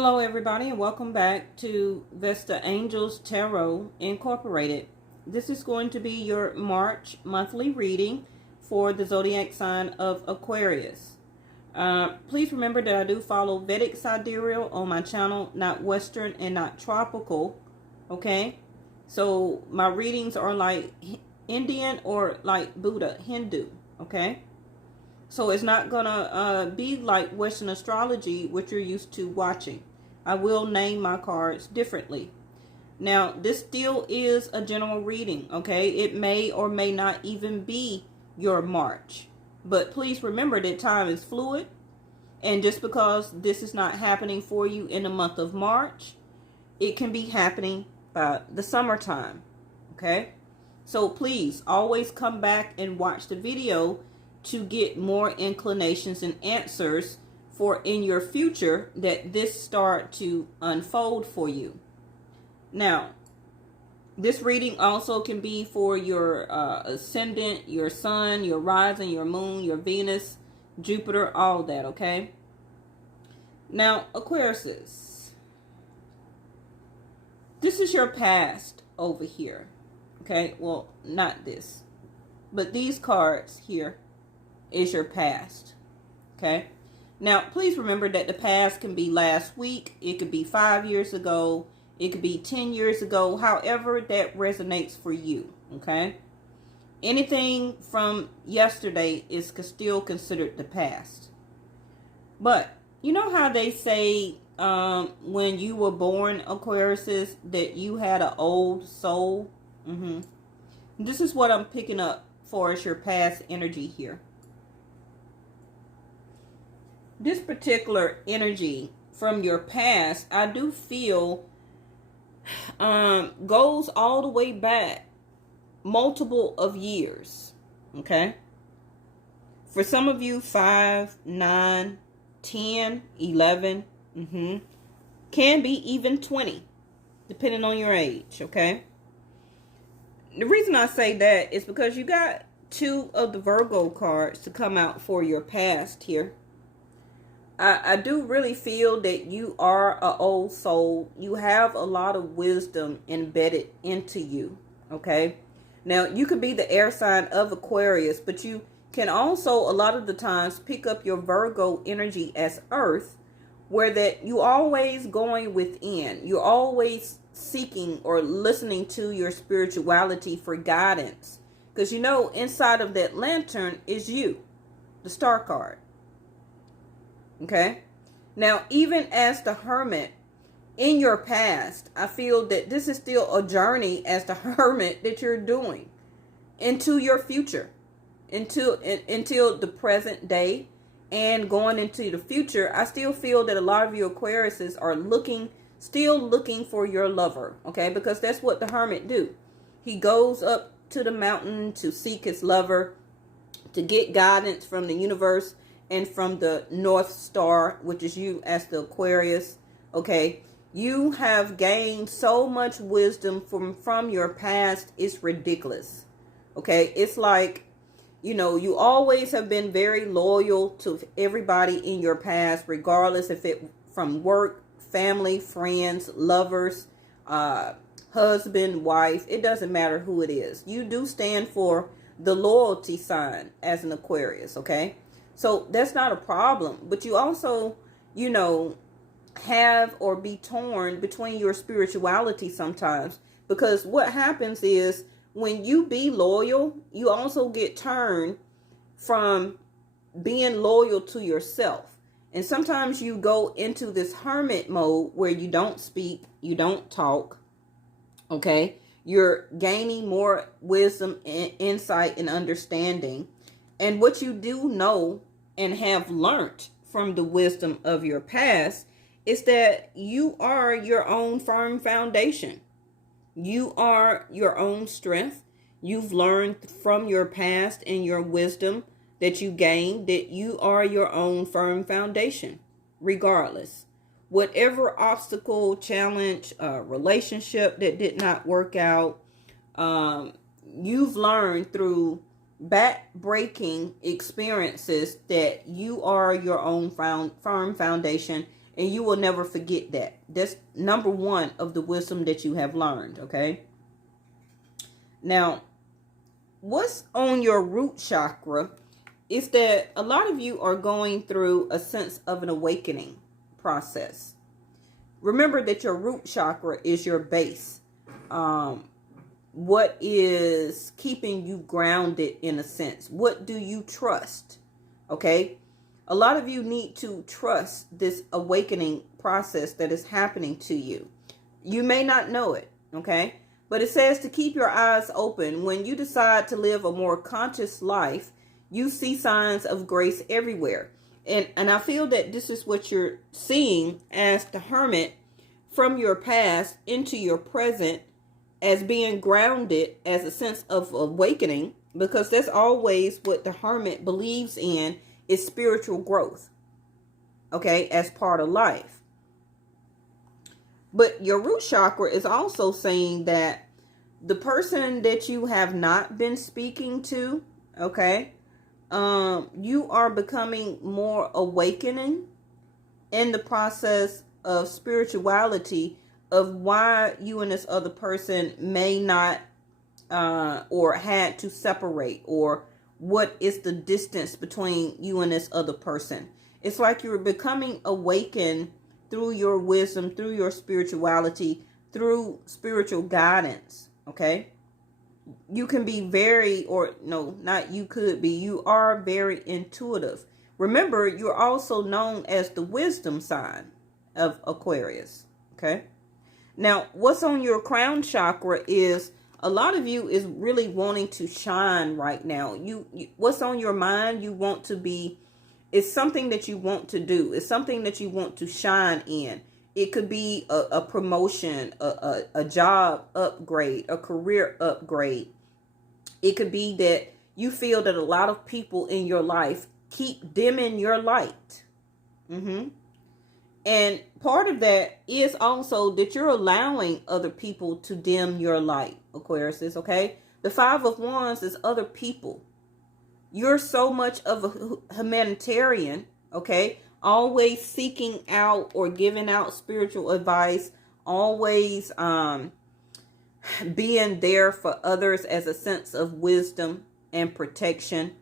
Hello everybody and welcome back to Vesta Angels Tarot Incorporated. This is going to be your March monthly reading for the zodiac sign of Aquarius. Please remember that I do follow Vedic sidereal on my channel, not Western and not tropical. Okay, so my readings are like Indian or like Buddha, Hindu. Okay. So it's not going to be like Western astrology, which you're used to watching. I will name my cards differently. Now, this still is a general reading, okay? It may or may not even be your March. But please remember that time is fluid. And just because this is not happening for you in the month of March, it can be happening by the summertime, okay? So please always come back and watch the video to get more inclinations and answers for in your future that this start to unfold for you. Now, this reading also can be for your ascendant, your sun, your rising, your moon, your Venus, Jupiter, all that, okay? Now, Aquarius, this is your past over here, okay? Well, not this, but these cards here is your past, okay? Now, please remember that the past can be last week, it could be 5 years ago, it could be 10 years ago, however that resonates for you, okay? Anything from yesterday is still considered the past. But, you know how they say when you were born, Aquarius, that you had an old soul? This is what I'm picking up for as your past energy here. This particular energy from your past, I do feel goes all the way back multiple of years, okay? For some of you, 5, 9, 10, 11, can be even 20, depending on your age, okay? The reason I say that is because you got 2 of the Virgo cards to come out for your past here. I do really feel that you are an old soul. You have a lot of wisdom embedded into you, okay? Now, you could be the air sign of Aquarius, but you can also, a lot of the times, pick up your Virgo energy as Earth, where that you always going within. You're always seeking or listening to your spirituality for guidance. Because you know, inside of that lantern is you, the star card. Okay, now even as the Hermit in your past, I feel that this is still a journey as the Hermit that you're doing into your future, until the present day and going into the future. I still feel that a lot of you Aquariuses are still looking for your lover, okay, because that's what the Hermit do. He goes up to the mountain to seek his lover, to get guidance from the universe and from the North Star, which is you as the Aquarius, okay? You have gained so much wisdom from your past, it's ridiculous, okay? It's like, you know, you always have been very loyal to everybody in your past, regardless if it from work, family, friends, lovers, husband, wife, it doesn't matter who it is. You do stand for the loyalty sign as an Aquarius, okay? So that's not a problem. But you also, you know, have or be torn between your spirituality sometimes. Because what happens is when you be loyal, you also get turned from being loyal to yourself. And sometimes you go into this hermit mode where you don't speak, you don't talk, okay? You're gaining more wisdom, and insight, and understanding. And what you do know and have learned from the wisdom of your past is that you are your own firm foundation. You are your own strength. You've learned from your past and your wisdom that you gained that you are your own firm foundation, regardless. Whatever obstacle, challenge, relationship that did not work out, you've learned through back-breaking experiences that you are your own firm foundation And you will never forget that. That's number one of the wisdom that you have learned, okay? Now, what's on your root chakra is that a lot of you are going through a sense of an awakening process. Remember that your root chakra is your base. What is keeping you grounded in a sense? What do you trust? Okay? A lot of you need to trust this awakening process that is happening to you. You may not know it, okay? But it says to keep your eyes open. When you decide to live a more conscious life, you see signs of grace everywhere. And I feel that this is what you're seeing as the hermit, from your past into your present, as being grounded, as a sense of awakening, because that's always what the hermit believes in, is spiritual growth, okay, as part of life. But your root chakra is also saying that the person that you have not been speaking to, okay, you are becoming more awakening in the process of spirituality, of why you and this other person may not or had to separate, or what is the distance between you and this other person. It's like you're becoming awakened through your wisdom, through your spirituality, through spiritual guidance, okay? You can be very, or no, not you could be, you are very intuitive. Remember, you're also known as the wisdom sign of Aquarius, okay? Now, what's on your crown chakra is a lot of you is really wanting to shine right now. You what's on your mind, you want to be, it's something that you want to do. It's something that you want to shine in. It could be a promotion, a job upgrade, a career upgrade. It could be that you feel that a lot of people in your life keep dimming your light. And part of that is also that you're allowing other people to dim your light, Aquarius is, okay? The Five of Wands is other people. You're so much of a humanitarian, okay? Always seeking out or giving out spiritual advice. Always being there for others as a sense of wisdom and protection.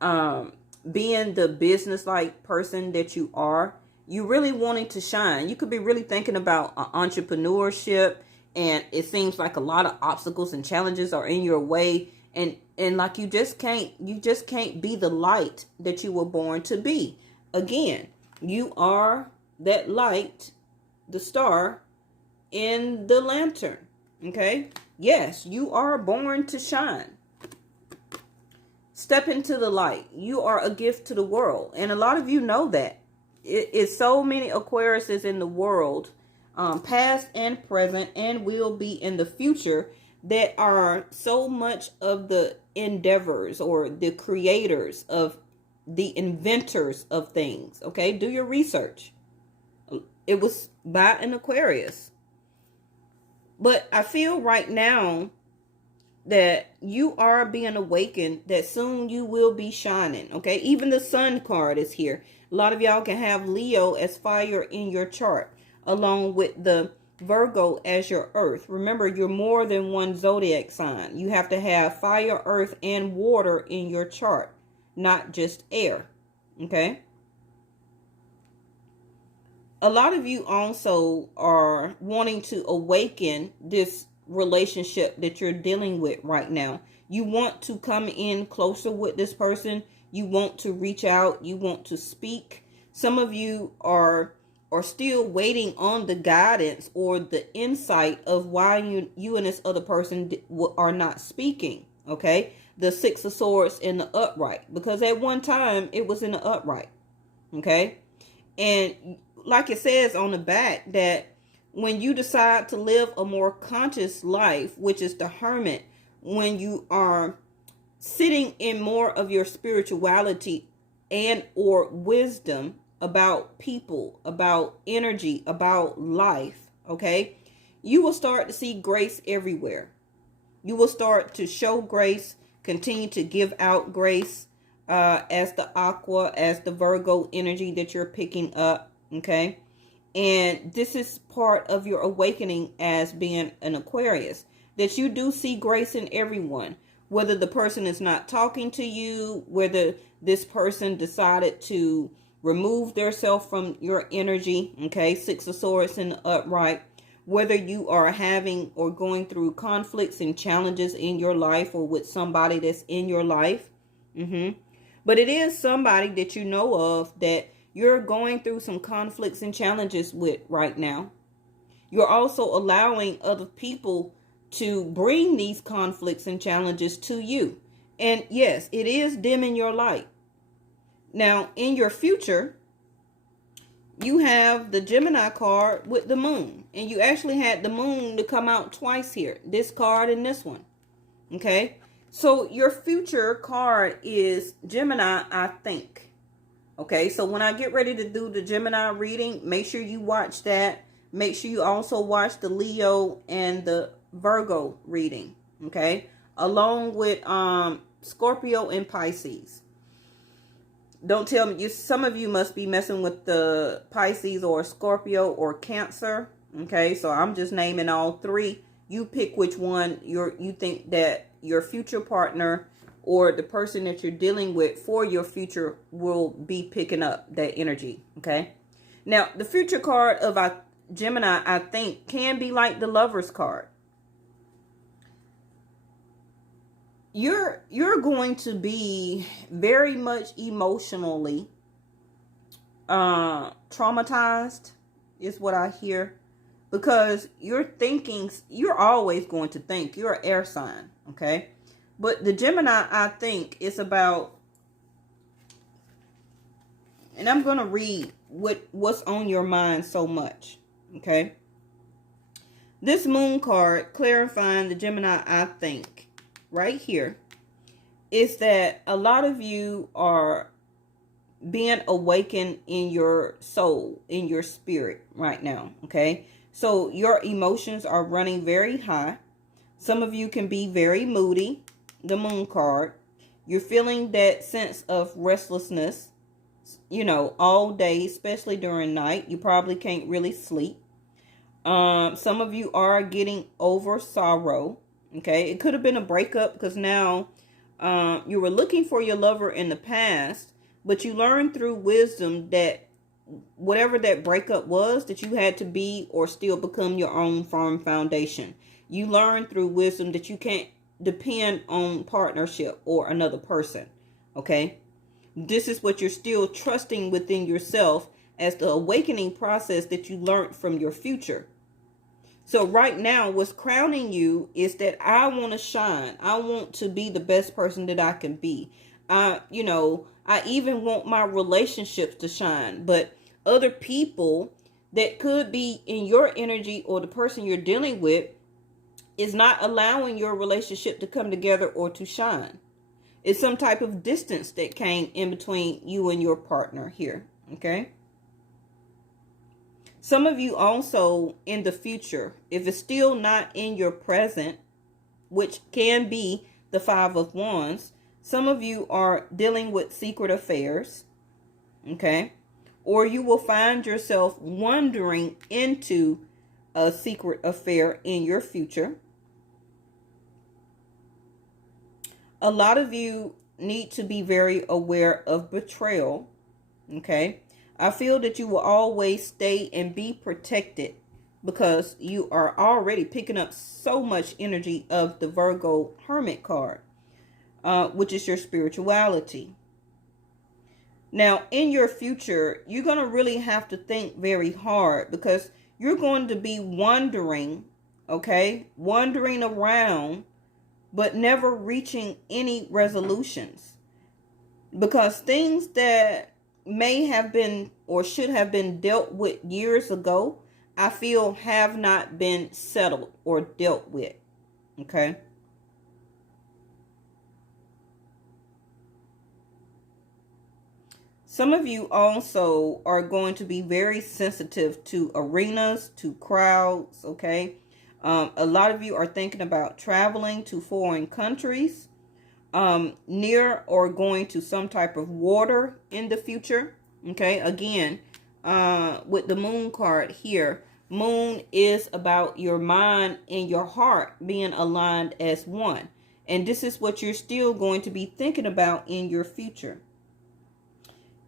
Being the business-like person that you are. You really wanting to shine. You could be really thinking about entrepreneurship, and it seems like a lot of obstacles and challenges are in your way, and like you just can't be the light that you were born to be. Again, you are that light, the star in the lantern, okay? Yes, you are born to shine. Step into the light. You are a gift to the world, and a lot of you know that. It is so many Aquariuses in the world, past and present, and will be in the future, that are so much of the endeavors or the creators of the inventors of things. Okay, do your research. It was by an Aquarius. But I feel right now that you are being awakened, that soon you will be shining. Okay, even the Sun card is here. A lot of y'all can have Leo as fire in your chart, along with the Virgo as your earth. Remember, you're more than one zodiac sign. You have to have fire, earth, and water in your chart, not just air. Okay? A lot of you also are wanting to awaken this relationship that you're dealing with right now. You want to come in closer with this person. You want to reach out. You want to speak. Some of you are still waiting on the guidance or the insight of why you and this other person are not speaking. Okay? The Six of Swords in the upright. Because at one time, it was in the upright. Okay? And like it says on the back, that when you decide to live a more conscious life, which is the hermit, when you are sitting in more of your spirituality and or wisdom about people, about energy, about life, okay, you will start to see grace everywhere. You will start to show grace, continue to give out grace, as the Aqua, as the Virgo energy that you're picking up, okay? And this is part of your awakening as being an Aquarius, that you do see grace in everyone, whether the person is not talking to you, whether this person decided to remove themselves from your energy. Okay, Six of Swords in the upright. Whether you are having or going through conflicts and challenges in your life, or with somebody that's in your life. But it is somebody that you know of that you're going through some conflicts and challenges with right now. You're also allowing other people to bring these conflicts and challenges to you. And yes, it is dimming your light. Now, in your future, you have the Gemini card with the moon. And you actually had the moon to come out twice here. This card and this one. Okay? So your future card is Gemini, I think. Okay, so when I get ready to do the Gemini reading, make sure you watch that. Make sure you also watch the Leo and the Virgo reading. Okay, along with Scorpio and Pisces. Don't tell me, some of you must be messing with the Pisces or Scorpio or Cancer. Okay, so I'm just naming all three. You pick which one you think that your future partner or the person that you're dealing with for your future will be picking up that energy. Okay, now the future card of Gemini, I think, can be like the Lover's card. You're going to be very much emotionally traumatized, is what I hear, because you're always going to think. You're an air sign, okay? But the Gemini, I think, is about, and I'm going to read what's on your mind so much, okay? This moon card, clarifying the Gemini, I think, right here, is that a lot of you are being awakened in your soul, in your spirit right now, okay? So your emotions are running very high. Some of you can be very moody, the moon card. You're feeling that sense of restlessness, you know, all day, especially during night. You probably can't really sleep. Some of you are getting over sorrow. Okay, it could have been a breakup, because now you were looking for your lover in the past, but you learned through wisdom that whatever that breakup was, that you had to be or still become your own firm foundation. You learned through wisdom that you can't depend on partnership or another person. Okay, this is what you're still trusting within yourself as the awakening process that you learned from your future. So right now, what's crowning you is that I want to shine. I want to be the best person that I can be. I even want my relationships to shine. But other people that could be in your energy, or the person you're dealing with, is not allowing your relationship to come together or to shine. It's some type of distance that came in between you and your partner here. Okay. Some of you also in the future, if it's still not in your present, which can be the Five of Wands, some of you are dealing with secret affairs, okay? Or you will find yourself wandering into a secret affair in your future. A lot of you need to be very aware of betrayal, okay? I feel that you will always stay and be protected, because you are already picking up so much energy of the Virgo Hermit card, which is your spirituality. Now, in your future, you're going to really have to think very hard, because you're going to be wandering, okay? Wandering around, but never reaching any resolutions. Because things that may have been or should have been dealt with years ago, I feel have not been settled or dealt with. Okay. Some of you also are going to be very sensitive to arenas, to crowds. Okay. A lot of you are thinking about traveling to foreign countries, near or going to some type of water in the future. Okay, again, with the moon card here, moon is about your mind and your heart being aligned as one. And this is what you're still going to be thinking about in your future.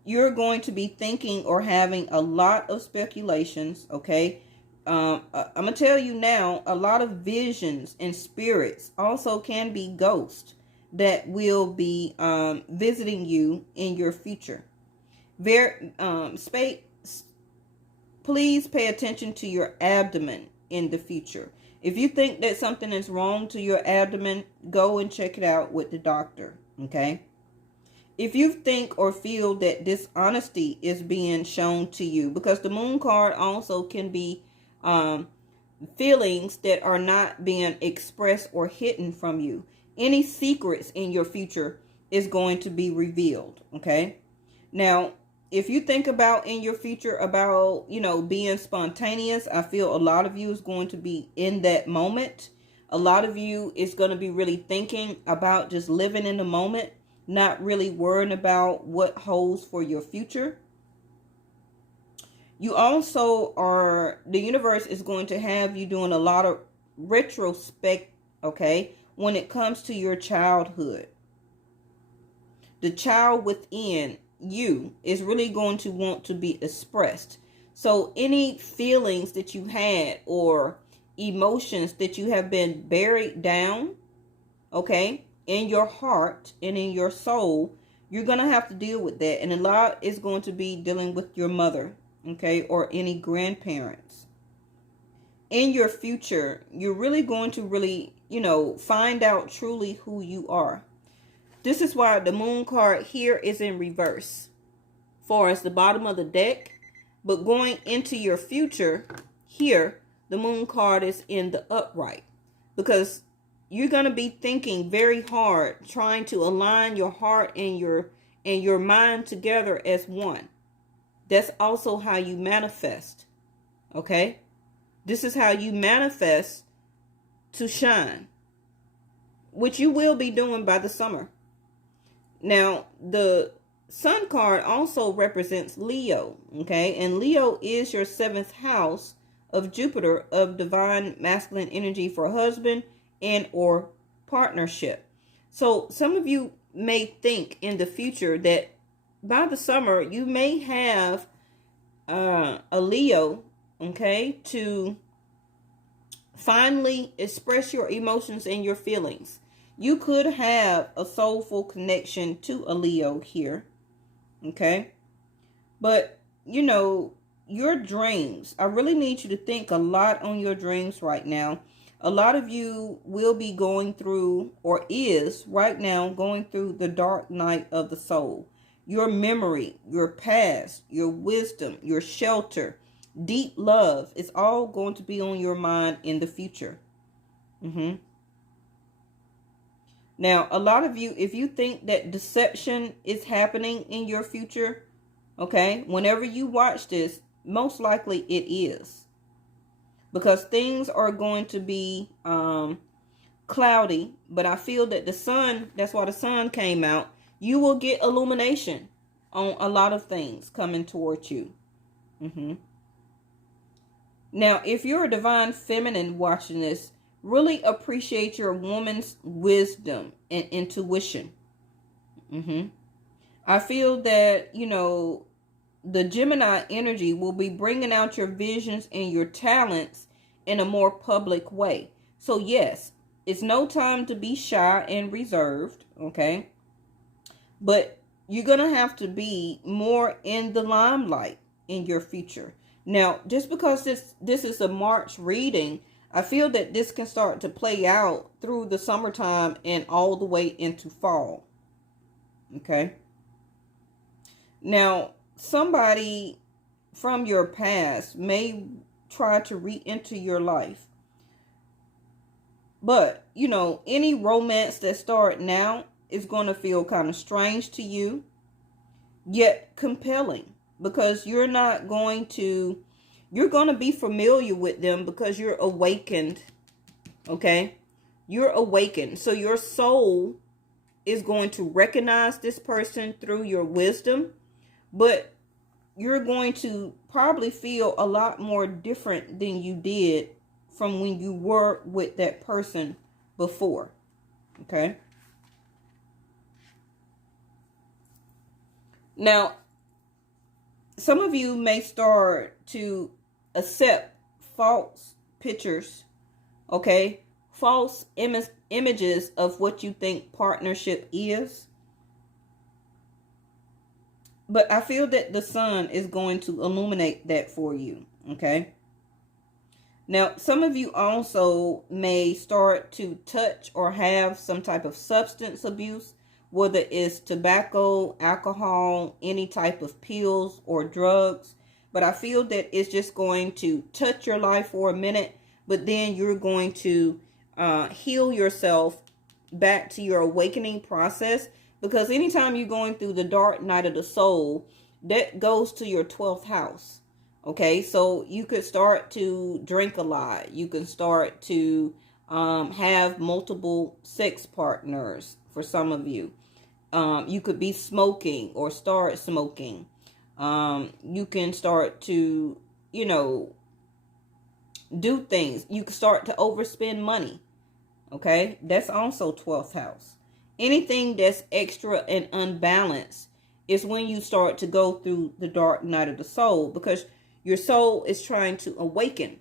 You're going to be thinking or having a lot of speculations, okay? I'm going to tell you now, a lot of visions and spirits also can be ghosts that will be visiting you in your future. Please pay attention to your abdomen in the future. If you think that something is wrong to your abdomen, go and check it out with the doctor, okay? If you think or feel that dishonesty is being shown to you, because the moon card also can be feelings that are not being expressed or hidden from you. Any secrets in your future is going to be revealed, okay? Now, if you think about in your future about, being spontaneous, I feel a lot of you is going to be in that moment. A lot of you is going to be really thinking about just living in the moment, not really worrying about what holds for your future. You also the universe is going to have you doing a lot of retrospect, okay, when it comes to your childhood. The child within you is really going to want to be expressed. So any feelings that you had or emotions that you have been buried down, okay, in your heart and in your soul, you're going to have to deal with that. And a lot is going to be dealing with your mother, okay, or any grandparents. In your future, you're really going to find out truly who you are. This is why the moon card here is in reverse, far as the bottom of the deck. But going into your future, here, the moon card is in the upright. Because you're going to be thinking very hard, trying to align your heart and your mind together as one. That's also how you manifest, okay? This is how you manifest to shine, which you will be doing by the summer. Now, the Sun card also represents Leo, okay? And Leo is your 7th house of Jupiter, of divine masculine energy for husband and or partnership. So some of you may think in the future that by the summer you may have a Leo, okay, to finally express your emotions and your feelings. You could have a soulful connection to a Leo here, okay? But, your dreams, I really need you to think a lot on your dreams right now. A lot of you will be going through, or is right now going through, the dark night of the soul. Your memory, your past, your wisdom, your shelter, deep love is all going to be on your mind in the future. Now, a lot of you, if you think that deception is happening in your future, okay, whenever you watch this, most likely it is. Because things are going to be cloudy, but I feel that the sun, that's why the sun came out, you will get illumination on a lot of things coming towards you. Now, if you're a divine feminine watching this, really appreciate your woman's wisdom and intuition. I feel that, the Gemini energy will be bringing out your visions and your talents in a more public way. So yes, it's no time to be shy and reserved, okay? But you're going to have to be more in the limelight in your future. Now, just because this is a March reading, I feel that this can start to play out through the summertime and all the way into fall. Okay? Now, somebody from your past may try to re-enter your life. But, any romance that starts now is going to feel kind of strange to you, yet compelling. Because you're going to be familiar with them because you're awakened. Okay? You're awakened. So your soul is going to recognize this person through your wisdom. But you're going to probably feel a lot more different than you did from when you were with that person before. Okay. Now, some of you may start to accept false pictures, okay? False images of what you think partnership is. But I feel that the sun is going to illuminate that for you, okay? Now, some of you also may start to touch or have some type of substance abuse, whether it's tobacco, alcohol, any type of pills or drugs. But I feel that it's just going to touch your life for a minute, but then you're going to heal yourself back to your awakening process. Because anytime you're going through the dark night of the soul, that goes to your 12th house. Okay, so you could start to drink a lot. You can start to have multiple sex partners for some of you. You could be smoking or start smoking. You can start to, do things. You can start to overspend money. Okay, that's also 12th house. Anything that's extra and unbalanced is when you start to go through the dark night of the soul, because your soul is trying to awaken.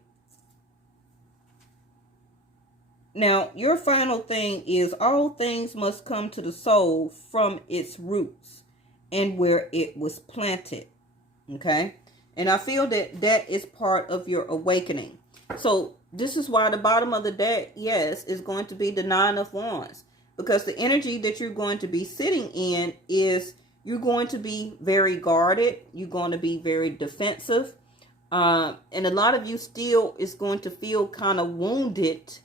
Now, your final thing is all things must come to the soul from its roots and where it was planted. Okay? And I feel that that is part of your awakening. So this is why the bottom of the deck, yes, is going to be the 9 of Wands. Because the energy that you're going to be sitting in is you're going to be very guarded. You're going to be very defensive. And a lot of you still is going to feel kind of wounded,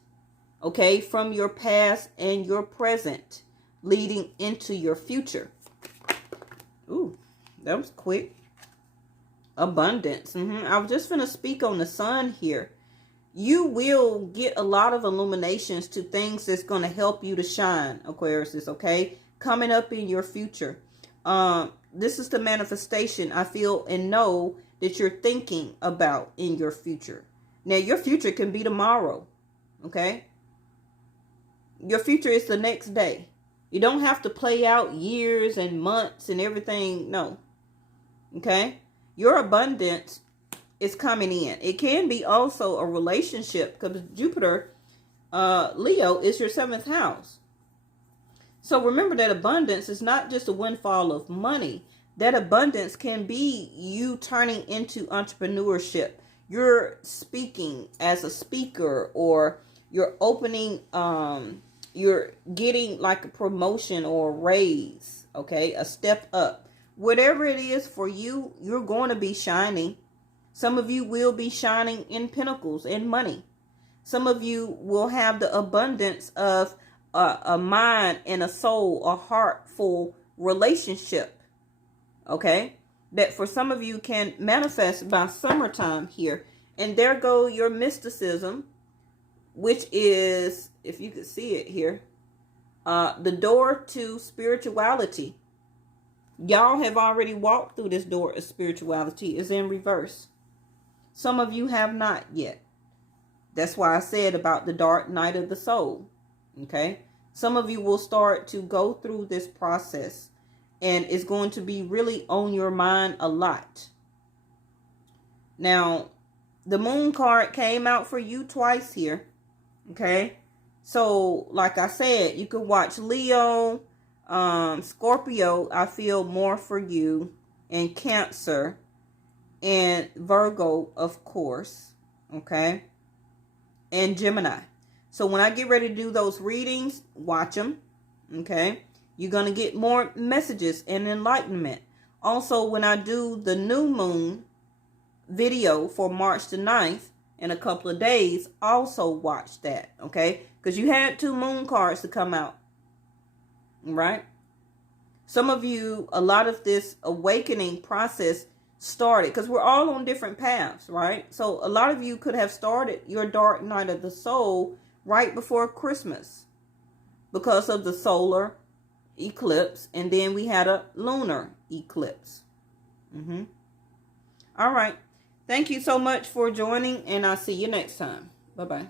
okay, from your past and your present leading into your future. Ooh, that was quick. Abundance. I was just going to speak on the sun here. You will get a lot of illuminations to things that's going to help you to shine, Aquarius, okay? Coming up in your future. This is the manifestation I feel and know that you're thinking about in your future. Now, your future can be tomorrow, okay? Your future is the next day. You don't have to play out years and months and everything, no, okay? Your abundance is coming in. It can be also a relationship because Jupiter, Leo, is your 7th house. So remember that abundance is not just a windfall of money. That abundance can be you turning into entrepreneurship. You're speaking as a speaker, or you're opening, you're getting like a promotion or a raise, okay? A step up. Whatever it is for you, you're going to be shining. Some of you will be shining in pentacles and money. Some of you will have the abundance of a mind and a soul, a heartful relationship. Okay? That for some of you can manifest by summertime here. And there go your mysticism, which is, if you could see it here, the door to spirituality. Y'all have already walked through this door of spirituality. It's in reverse. Some of you have not yet. That's why I said about the dark night of the soul. Okay? Some of you will start to go through this process, and it's going to be really on your mind a lot. Now, the moon card came out for you twice here. Okay? So, like I said, you could watch Leo, Scorpio, I feel more for you, and Cancer, and Virgo, of course, okay, and Gemini. So when I get ready to do those readings, watch them, okay? You're going to get more messages and enlightenment. Also, when I do the new moon video for March the 9th in a couple of days, also watch that, okay? Because you had 2 moon cards to come out, right? Some of you, a lot of this awakening process started because we're all on different paths, right? So a lot of you could have started your dark night of the soul right before Christmas because of the solar eclipse, and then we had a lunar eclipse. All right. Thank you so much for joining, and I'll see you next time. Bye-bye.